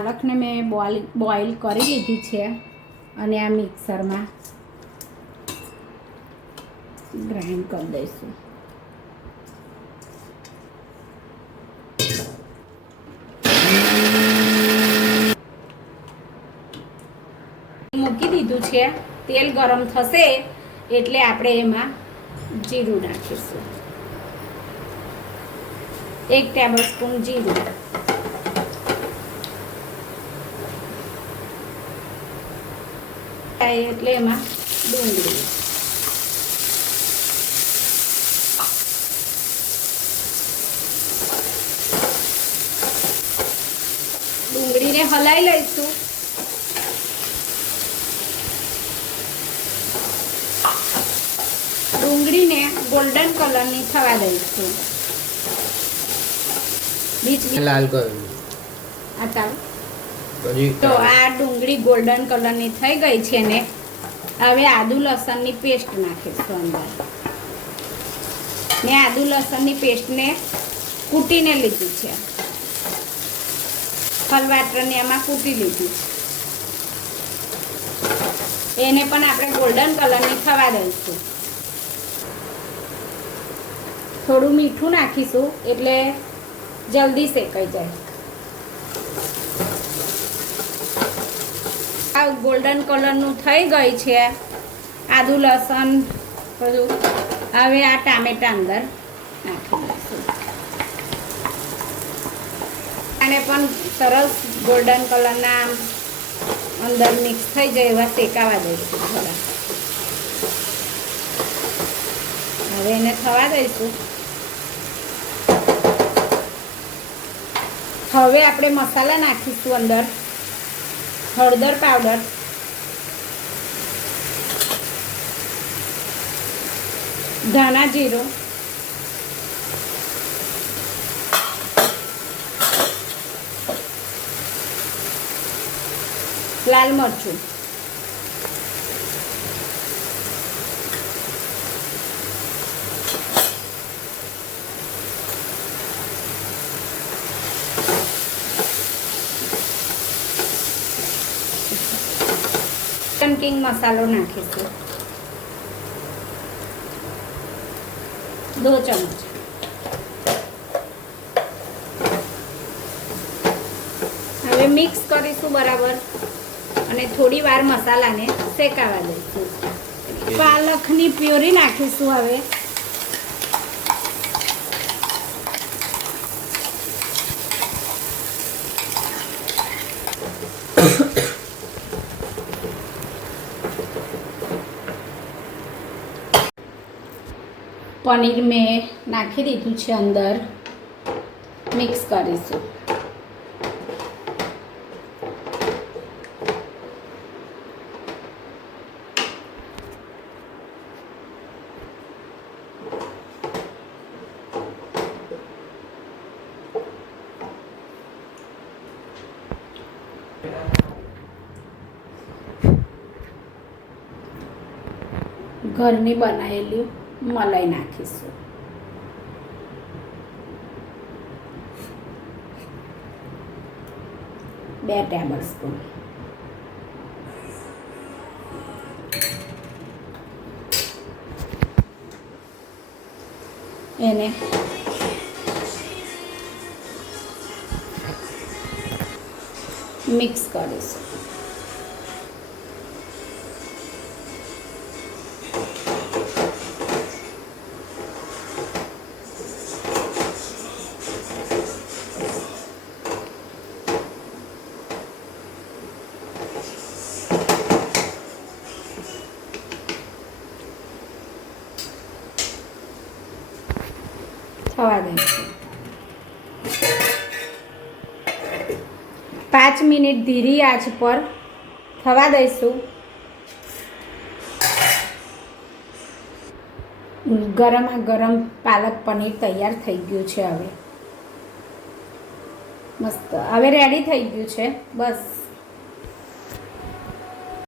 પાલકને મેં બોઇલ કરી લીધી છે અને આ મિક્સરમાં ગ્રાઇન્ડ કરી દઈશું. મૂકી દીધું છે. તેલ ગરમ થશે એટલે આપણે એમાં જીરું નાખીશું. 1 ટેબલસ્પૂન જીરું, એટલે એમાં ડુંગળી, ડુંગળીને હલાવી લઈશું. ડુંગળીને ગોલ્ડન કલરની થવા દઈશું. લાલ કલર તો આ ડુંગળી ગોલ્ડન કલરની થઈ ગઈ છે ને હવે આદુ લસણની પેસ્ટ નાખીશું અંદર. મેં આદુ લસણની પેસ્ટને કૂટીને લીધી છે. ખલવાટરને એમાં કૂટી લીધી છે. એને પણ આપણે ગોલ્ડન કલરની થવા દઈશું. થોડું મીઠું નાખીશું એટલે જલ્દી શેકાઈ જાય. આ ગોલ્ડન કલરનું થઈ ગઈ છે આદુ લસણ બધું. હવે આ ટામેટા અંદર નાખી દઈશું. આને પણ સરસ ગોલ્ડન કલરના અંદર મિક્સ થઈ જાય એવા શેકાવા દઈશું થોડા. હવે એને થવા દઈશું. હવે આપણે મસાલા નાખીશું અંદર. હળદર પાવડર, ધાણા જીરું, લાલ મરચું, કિંગ મસાલો નાખીશું 2 ચમચ. હવે મિક્સ કરીશું બરાબર અને થોડી વાર મસાલાને શેકાવા દઈશું. પાલકની પ્યુરી નાખીશું. હવે પનીર મેં નાખી દીધું છે અંદર. મિક્સ કરીશું. ઘરની બનાવેલી મલાઈ નાખીશું. બે ટેબલસ્પૂન. એને મિક્સ કરીશું. થવા દઈશું. 5 મિનિટ ધીરી આંચ પર થવા દઈશું. ગરમા ગરમ પાલક પનીર તૈયાર થઈ ગયું છે. હવે મસ્ત હવે રેડી થઈ ગયું છે. બસ